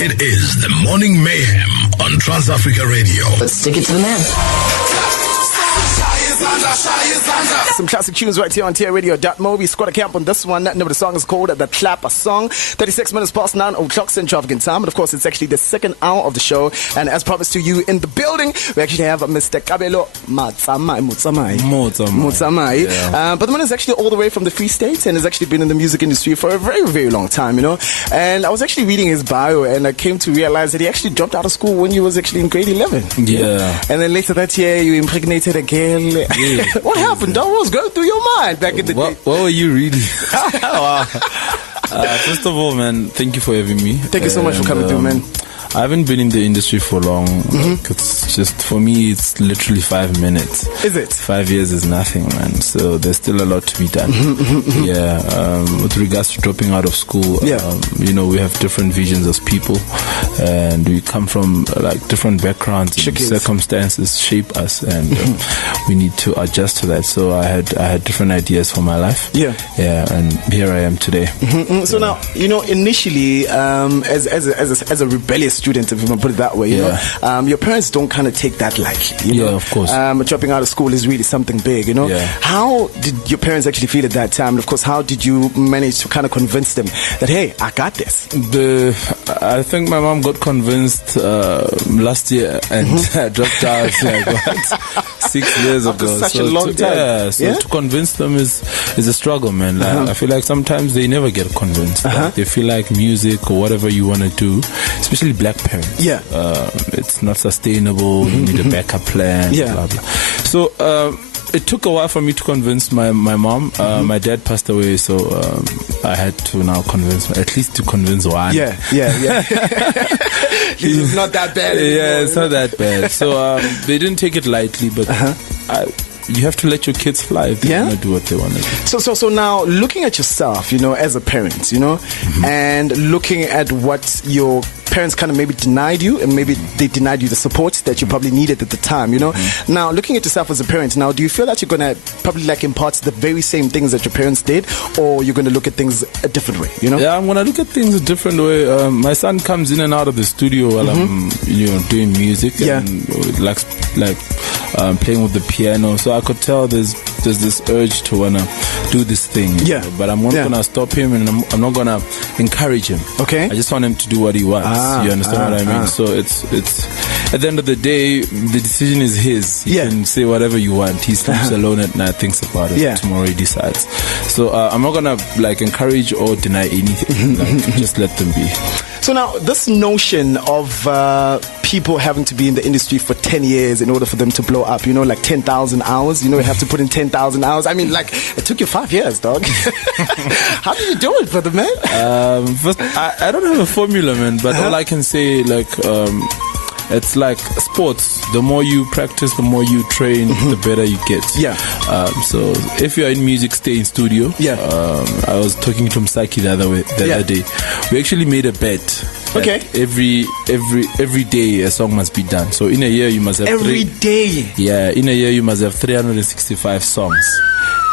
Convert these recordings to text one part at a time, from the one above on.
It is the Morning Mayhem on Trans Africa Radio. Let's take it to the man. Some classic tunes right here on TRadio.mo. We scored a camp on this one. The song is called The Clapper Song. 36 minutes past 9 o'clock Central African time. And of course, it's actually the second hour of the show. And as promised to you in the building, we actually have Mr. Kabelo Motsamai. Yeah. But the man is actually all the way from the Free State and has actually been in the music industry for a very, very long time, you know. And I was actually reading his bio and I came to realize that he actually dropped out of school when he was actually in grade 11. Yeah. And then later that year, you impregnated a girl. Yeah. What happened, dog? What was going through your mind back in the day? What were you reading? First of all, man, thank you for having me. Thank you so much for coming through, man. I haven't been in the industry for long. Like, it's just, for me, it's literally 5 minutes. Is it? 5 years is nothing, man. So there's still a lot to be done. Yeah. With regards to dropping out of school, you know, we have different visions as people, and we come from like different backgrounds. And circumstances shape us, and we need to adjust to that. So I had different ideas for my life. Yeah. And here I am today. So now, you know, initially, as a rebellious student, if you want to put it that way, you know, your parents don't kind of take that lightly. You know? Of course. Dropping out of school is really something big, you know. How did your parents actually feel at that time? And of course, how did you manage to kind of convince them that, hey, I got this? I think my mom got convinced last year and dropped out like 6 years ago. Such a long time. To convince them is a struggle, man. Like, I feel like sometimes they never get convinced. Like, they feel like music or whatever you want to do, especially black parents. It's not sustainable. You need a backup plan. Blah, blah. So it took a while for me to convince my mom. My dad passed away, so I had to now convince, at least to convince one. It's not that bad anymore. Yeah, it's not that bad. So they didn't take it lightly, but you have to let your kids fly if they want to do what they want to do. So now, looking at yourself, you know, as a parent, you know, and looking at what your parents kind of maybe denied you, and maybe they denied you the support that you probably needed at the time, you know. Now, looking at yourself as a parent, now, do you feel that you're going to probably like impart the very same things that your parents did, or you're going to look at things a different way, you know? Yeah, I'm going to look at things a different way. My son comes in and out of the studio while I'm, you know, doing music and like playing with the piano. So I could tell there's this urge to want to do this thing. But I'm not going to stop him, and I'm not going to encourage him. Okay. I just want him to do what he wants. You understand what I mean? So it's at the end of the day, the decision is his. He can say whatever you want. He sleeps alone at night, thinks about it. Tomorrow he decides. So I'm not gonna like encourage or deny anything. Like, just let them be. So now, this notion of people having to be in the industry for 10 years in order for them to blow up, you know, like 10,000 hours, you know, you have to put in 10,000 hours. I mean, like, it took you 5 years, dog. How did you do it, brother, man? First, I don't have a formula, man, but all I can say, like, it's like sports. The more you practice, the more you train, the better you get. So if you're in music, stay in studio. I was talking to Msaki the other day. We actually made a bet. Every day a song must be done. So in a year you must have every day. Yeah, in a year you must have 365 songs.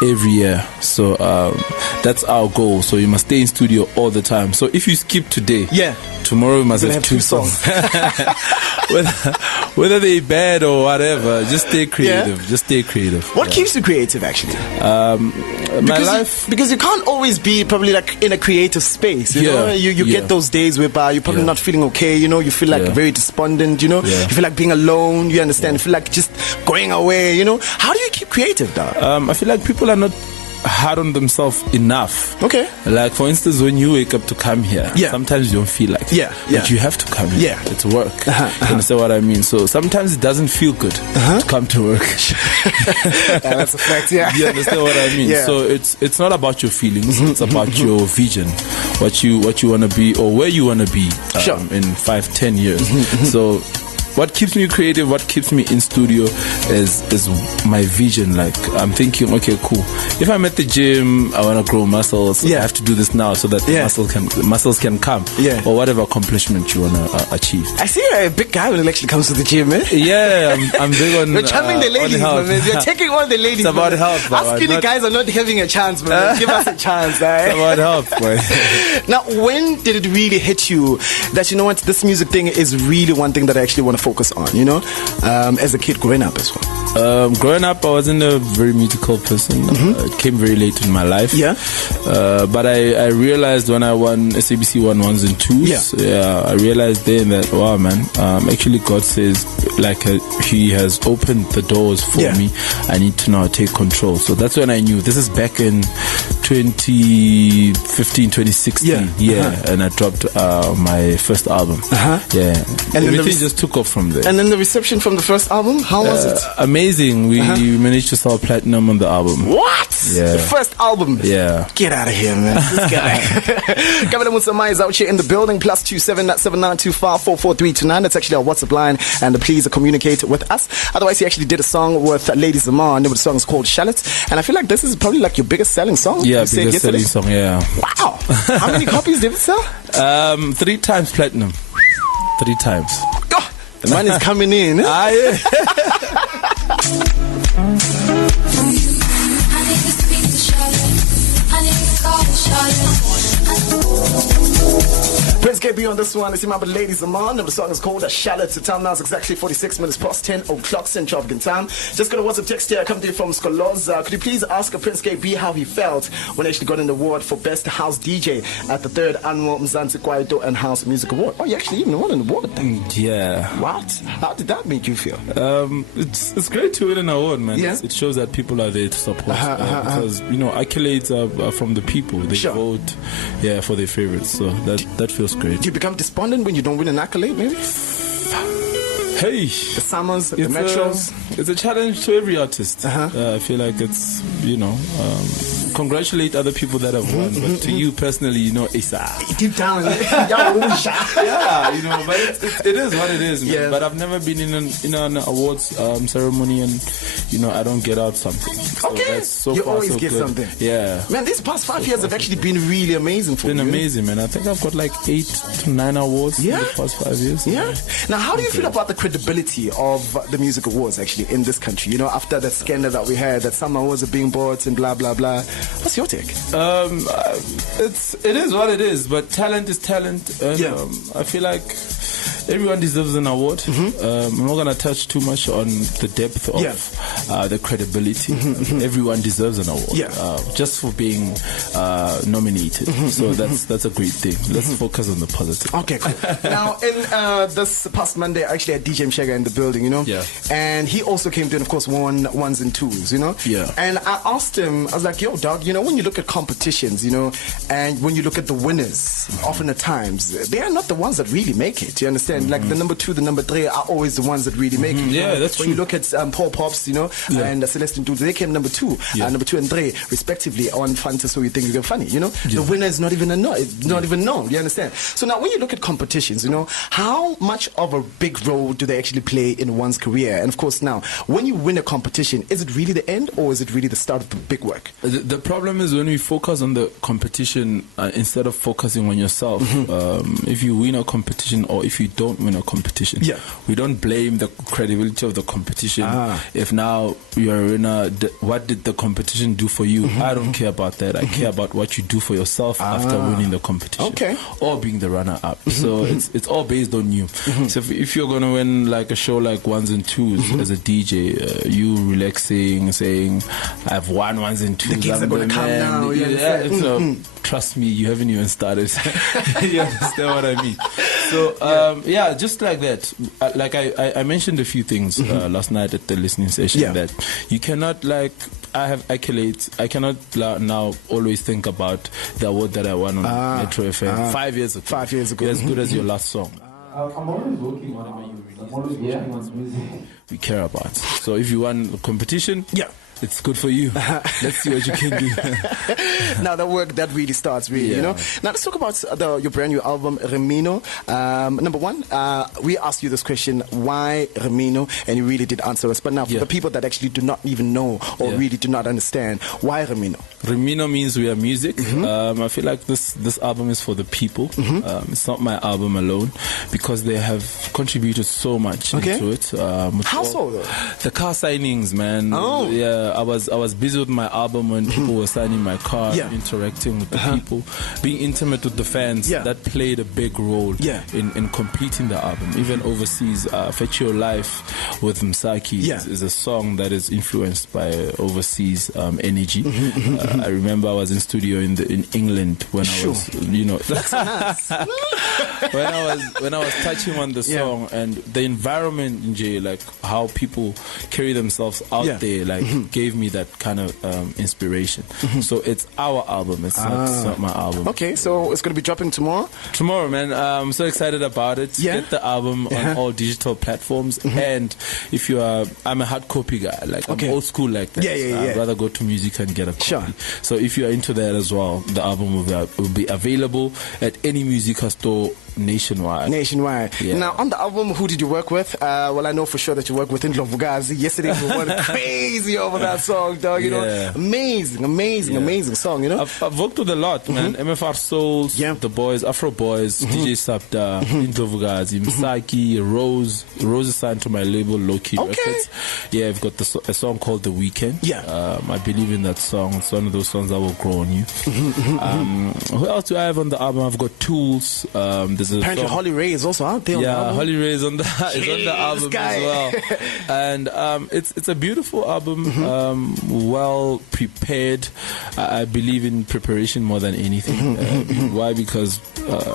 Every year. So that's our goal. So you must stay in studio all the time. So if you skip today, tomorrow you must have 2 songs. whether they're bad or whatever, just stay creative. Just stay creative. What keeps you creative, actually? My life, because you can't always be probably like in a creative space. You know, you get those days whereby you're probably not feeling okay. You know, you feel like very despondent. You know, you feel like being alone. You understand? You feel like just going away. You know, how do you keep creative, dog? I feel like people are not hard on themselves enough. Like, for instance, when you wake up to come here, sometimes you don't feel like it. But you have to come here. It's work. You understand what I mean? So sometimes it doesn't feel good to come to work. That's a fact, You understand what I mean? So it's not about your feelings. It's about your vision, what you want to be, or where you want to be in 5-10 years. So what keeps me creative, what keeps me in studio is my vision. Like I'm thinking, okay, cool. If I'm at the gym, I want to grow muscles. I have to do this now so that the muscles can come. Or whatever accomplishment you want to achieve. I see you're a big guy when it actually comes to the gym, man. Yeah, I'm big on. You're charming the ladies, man. You're taking all the ladies. It's about health. Us skinny guys are not having a chance, man. Give us a chance. It's about health, boy. Now, when did it really hit you that, you know what, this music thing is really one thing that I actually want to focus on, you know, as a kid growing up as well? Growing up, I wasn't a very musical person. It came very late in my life. But I realized when I won SABC 1s and 2s, I realized then that, wow, man, actually God says, like, He has opened the doors for me. I need to now take control. So that's when I knew. This is back in 2015, 2016. And I dropped my first album. And everything just took off from there. And then the reception from the first album, how was it? Amazing. We managed to sell platinum on the album. What? The first album? Get out of here, man. This guy. Kabela Musamai is out here in the building. +27 79254439. That's actually our WhatsApp line. And please communicate with us. Otherwise, he actually did a song with Lady Zaman. The song is called Shallots. And I feel like this is probably like your biggest selling song. Biggest selling song, Wow. How many copies did it sell? 3 times platinum. 3 times. Oh, the money is coming in. Prince Kaybee on this one. It's my Lady Zaman. The song is called Shallots. The time now is exactly 46 minutes past 10 o'clock Central African time. Just got a WhatsApp text here coming to you from Skoloza. Could you please ask Prince Kaybee how he felt when he actually got an award for Best House DJ at the 3rd Annual Mzansi Kwaito and House Music Award? Oh, you actually even won an award. What? How did that make you feel? It's great to win an award, man. It shows that people are there to support. Because, you know, accolades are from the people. They vote for their favorites. So that feels great. Do you become despondent when you don't win an accolade, maybe? Hey, the summers, the metros. It's a challenge to every artist. I feel like it's, you know, congratulate other people that have won, but to you personally, you know, it's deep down, you know, but it is what it is, man. But I've never been in an awards ceremony, and you know, I don't get out something. So that's so you far, always so get good. something. Man, these past 5 years have actually been really amazing for you. It's been amazing, man. I think I've got like 8 to 9 awards in the past 5 years. Now, how do you feel about the credibility of the music awards actually in this country? You know, after that scandal that we had, that some awards are being bought and blah blah blah. What's your take? It is what it is, but talent is talent, and I feel like everyone deserves an award. I'm not going to touch too much on the depth of the credibility. Everyone deserves an award just for being nominated. So that's a great thing. Let's focus on the positive. Okay, cool. Now, in this past Monday, I actually had DJ Mshega in the building, you know, and he also came to, and of course, won 1s and 2s, you know. And I asked him, I was like, yo, dog, you know, when you look at competitions, you know, and when you look at the winners, often at times, they are not the ones that really make it, you understand? Like the number 2, the number 3 are always the ones that really make it. That's when true. you look at Paul Pops, you know, and Celestine Dudes, they came number 2 and 3, respectively, on Fanta So You Think You Get Funny, you know. The winner is not even known, you understand? So now when you look at competitions, you know, how much of a big role do they actually play in one's career? And of course now, when you win a competition, is it really the end or is it really the start of the big work? The problem is when we focus on the competition instead of focusing on yourself. If you win a competition or if you don't win a competition, we don't blame the credibility of the competition. If now you're a winner, what did the competition do for you? I don't care about that. I care about what you do for yourself after winning the competition or being the runner-up. So it's all based on you. So if you're gonna win like a show like 1s and 2s as a DJ, you relaxing, saying I've won 1s and 2s, the kids are gonna come now. So trust me, you haven't even started. You understand what I mean? So just like that, like I mentioned a few things last night at the listening session that you cannot, like, I have accolades. I cannot now always think about the award that I won on Metro FM 5 years ago. 5 years ago. You're as good as your last song. I'm always working on it. We care about. So if you won a competition, it's good for you. Let's see what you can do. Now the work that really starts, you know. Now let's talk about your brand new album, Remmino. Number one, we asked you this question, why Remmino? And you really did answer us. But now for the people that actually do not even know or really do not understand, why Remmino? Remmino means we are music. I feel like this album is for the people. It's not my album alone, because they have contributed so much into it. How so though? The car signings, man. I was busy with my album when people were signing my car, interacting with the people, being intimate with the fans. That played a big role in completing the album. Even overseas, Fetch Your Life with Msaki is a song that is influenced by overseas energy. I remember I was in studio in England when I was, you know, when I was touching on the song and the environment in J, like how people carry themselves out there, like gave me that kind of inspiration. So it's our album. It's not my album. Okay, so it's going to be dropping tomorrow? Tomorrow, man. I'm so excited about it. Get the album on all digital platforms. And if you are, I'm a hard copy guy. Like I'm old school like that. I'd rather go to music and get a copy. So if you are into that as well, the album will be available at any music store nationwide. Now on the album, who did you work with? Well, I know for sure that you worked with Ndlovukazi. Yesterday we went crazy over that song, dog. You know, amazing song. You know, I've worked with a lot, man. MFR Souls, the boys, Afro Boys, DJ Sapda, Ndlovukazi, Msaki, Rose is signed to my label, Low Key Records. Yeah, I've got a song called The Weekend. I believe in that song. It's one of those songs that will grow on you. Who else do I have on the album? I've got Tools. Apparently Holly Ray is also out there. Holly Ray is on the album as well. And it's a beautiful album, well prepared. I believe in preparation more than anything. Why? Because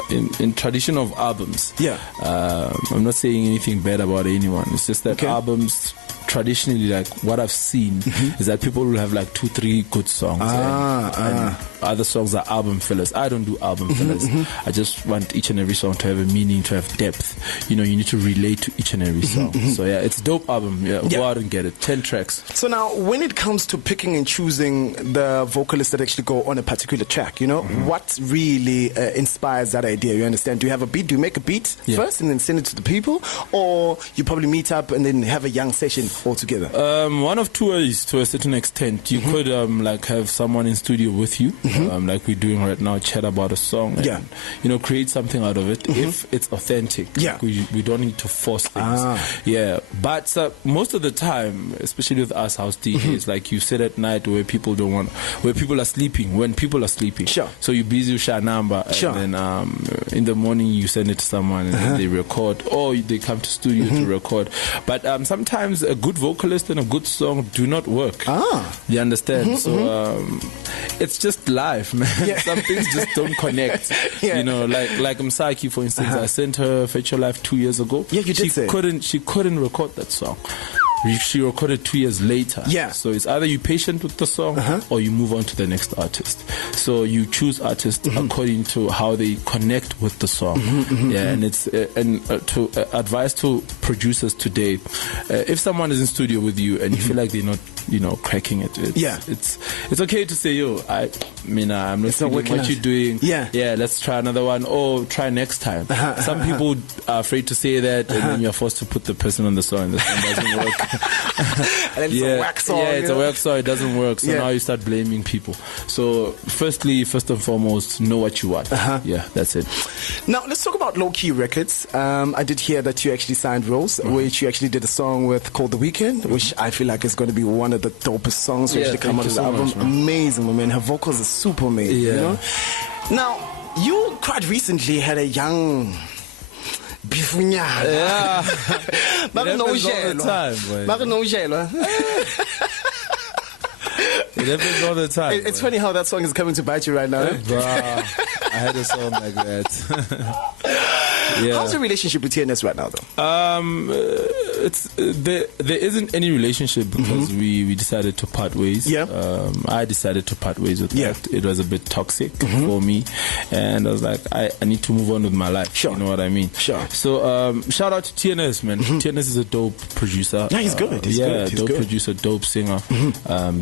in tradition of albums, I'm not saying anything bad about anyone. It's just that albums traditionally, like what I've seen is that people will have like 2-3 good songs and other songs are album fillers. I don't do album fillers. I just want each and every song to have a meaning, to have depth. You know, you need to relate to each and every song. So it's a dope album. Go out and get it. 10 tracks. So now, when it comes to picking and choosing the vocalists that actually go on a particular track, you know, what really inspires that idea? You understand? Do you have a beat? Do you make a beat first and then send it to the people, or you probably meet up and then have a young session altogether? One of two ways, to a certain extent. You could like have someone in studio with you, like we're doing right now, chat about a song and you know, create something out of it if it's authentic. Like we don't need to force things. But most of the time, especially with us house DJs, like you sit at night where people are sleeping, when people are sleeping. So you're busy with Shanamba and then in the morning you send it to someone and then they record, or they come to studio to record. But sometimes a good vocalist and a good song do not work. You understand? So it's just life, man. Some things just don't connect. You know, like Msaki, for instance, I sent her Fetch Your Life 2 years ago. She couldn't record that song. She recorded 2 years later. So it's either you're patient with the song or you move on to the next artist. So you choose artists according to how they connect with the song. And it's to advice to producers today, if someone is in studio with you and you feel like they're not, you know, cracking it, it's okay to say, yo, I'm not feeling what you're doing. Let's try another one, or try next time. Some people are afraid to say that, and then you're forced to put the person on the song and the song doesn't work. And it's a whack song. It's a whack song. It doesn't work. So now you start blaming people. So first and foremost, know what you want. That's it. Now let's talk about Low Key Records. I did hear that you actually signed Rose, which you actually did a song with called The Weekend, which I feel like is going to be one of the dopest songs to actually come out of the album. Amazing, man. Her vocals are super amazing. You know. Now you quite recently had a young bifunyana. It happens all the time. It's funny how that song is coming to bite you right now. I had a song like that. How's your relationship with TNS right now, though? there isn't any relationship because we decided to part ways. Yeah. I decided to part ways with that. It was a bit toxic for me, and I was like, I need to move on with my life. Sure. You know what I mean? Sure. So shout out to TNS, man. TNS is a dope producer. Yeah, he's good. He's good. He's dope good. producer, dope singer,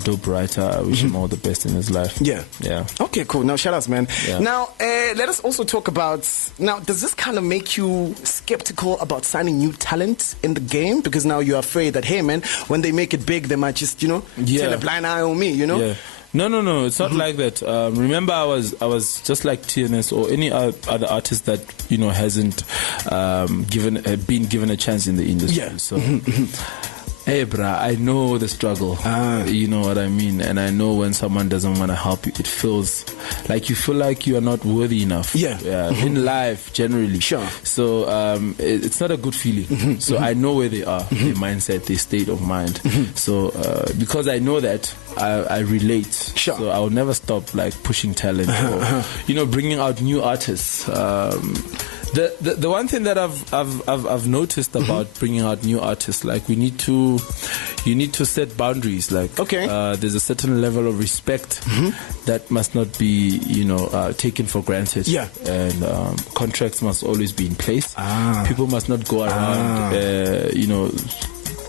dope writer. I wish him all the best in his life. Yeah. Yeah. Okay, cool. Now, shout outs, man. Yeah. Now, let us also talk about, now, does this kind of make you skeptical about signing new talent in the game? Because now you're afraid that, hey, man, when they make it big, they might just, turn a blind eye on me, Yeah. No. It's not like that. Remember, I was just like TNS or any other artist that hasn't been given a chance in the industry. Yeah. So. Hey, bruh, I know the struggle. You know what I mean? And I know when someone doesn't want to help you, it feels like you feel like you are not worthy enough. Yeah. In life, generally. Sure. So it's not a good feeling. So I know where they are, their mindset, their state of mind. So because I know that, I relate. Sure. So I will never stop like pushing talent or bringing out new artists. The one thing that I've noticed about bringing out new artists, like you need to set boundaries. Like there's a certain level of respect that must not be taken for granted. Yeah. And contracts must always be in place. People must not go around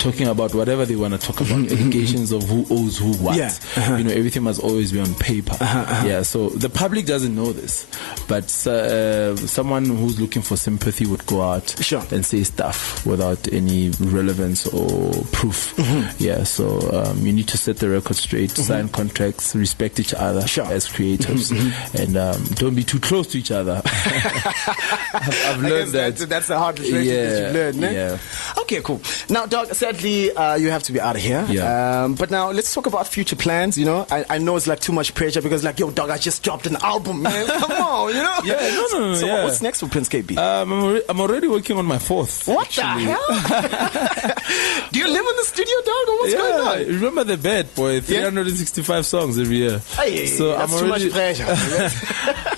talking about whatever they want to talk about, allegations of who owes who what. Yeah. Everything must always be on paper. Yeah, so the public doesn't know this, but someone who's looking for sympathy would go out and say stuff without any relevance or proof. Yeah, so you need to set the record straight, sign contracts, respect each other as creatives, and don't be too close to each other. I've learned that's the hard lesson that you've learned. Yeah. Okay, cool. Now, Doug, sadly, you have to be out of here. Yeah. But now, let's talk about future plans. I know it's like too much pressure because, like, yo, Doug, I just dropped an album, man. Come on, Yeah, no. So what's next for Prince Kaybee? I'm already working on my fourth. What actually. the hell? Do you live in the studio, Doug, or what's going on? Remember the bed, boy. 365 songs every year. Hey, so that's too much pressure.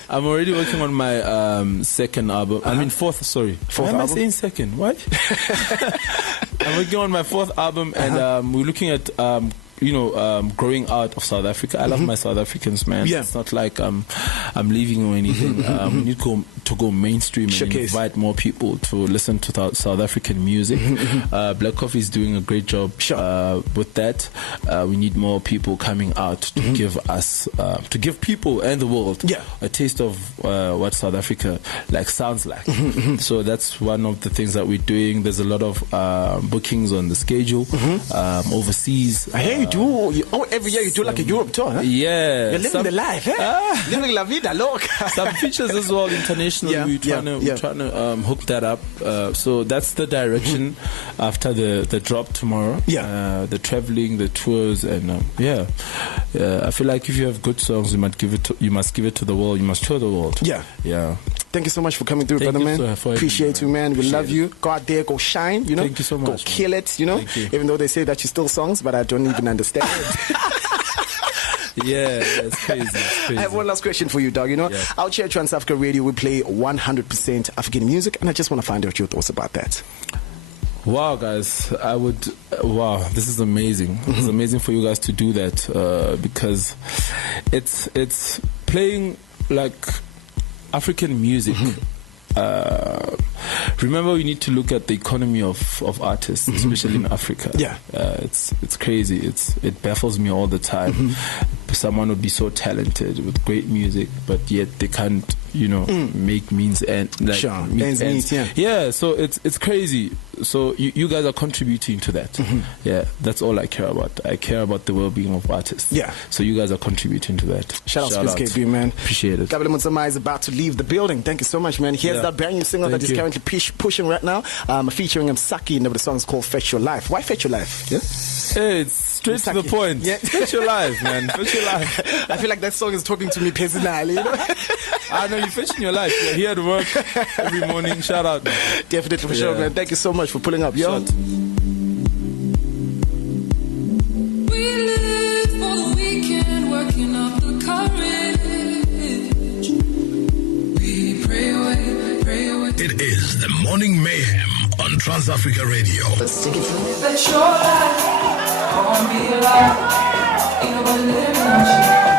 I'm already working on my second album. I mean fourth. Sorry, fourth album? Why am I saying second? Why? I'm working on my fourth album, and we're looking at growing out of South Africa. I love my South Africans, man. Yeah. It's not like I'm leaving or anything. We need to go mainstream and invite more people to listen to South African music. Black Coffee is doing a great job with that. We need more people coming out to give us, to give people and the world a taste of what South Africa sounds like. So that's one of the things that we're doing. There's a lot of bookings on the schedule overseas. I hear you do. Every year you do like a Europe tour, huh? Yeah. You're living the life, eh? Living la vida loca. Some features as well internationally. We're trying to hook that up. So that's the direction after the drop tomorrow. The traveling, the tours, and I feel like if you have good songs, you must give it to the world. You must tour the world. Yeah. Thank you so much for coming through, brother, man. Appreciate you, man. We love you. Go out there, go shine. Thank you so much. Go kill it. Even though they say that you steal songs, but I don't even understand it. Yeah, it's crazy. I have one last question for you, Doug. Out here at Trans Africa Radio, we play 100% African music, and I just want to find out your thoughts about that. Wow, guys, this is amazing. It's amazing for you guys to do that because it's playing like African music. Remember, we need to look at the economy of artists, especially in Africa. It's crazy. It baffles me all the time. Someone would be so talented with great music, but yet they can't, make means and ends. So it's crazy. So you guys are contributing to that. Yeah, that's all I care about. I care about the well-being of artists. So you guys are contributing to that. Shout out to Kaybee, man. Appreciate it. Kaybee Mutsama is about to leave the building. Thank you so much, man. Here's that brand new single that is currently pushing right now, featuring Msaki, and the song is called Fetch Your Life. Why Fetch Your Life? Hey, it's straight Msaki. To the point. Fetch Your Life, man. Fetch Your Life. I feel like that song is talking to me personally. I know you're fetching your life. You're here to work every morning. Shout out, man. Definitely for sure, man. Thank you so much for pulling up, yo. It is the Morning Mayhem on Trans Africa Radio. Let's stick it to That's your life. I wanna be alive. Ain't nobody living without you.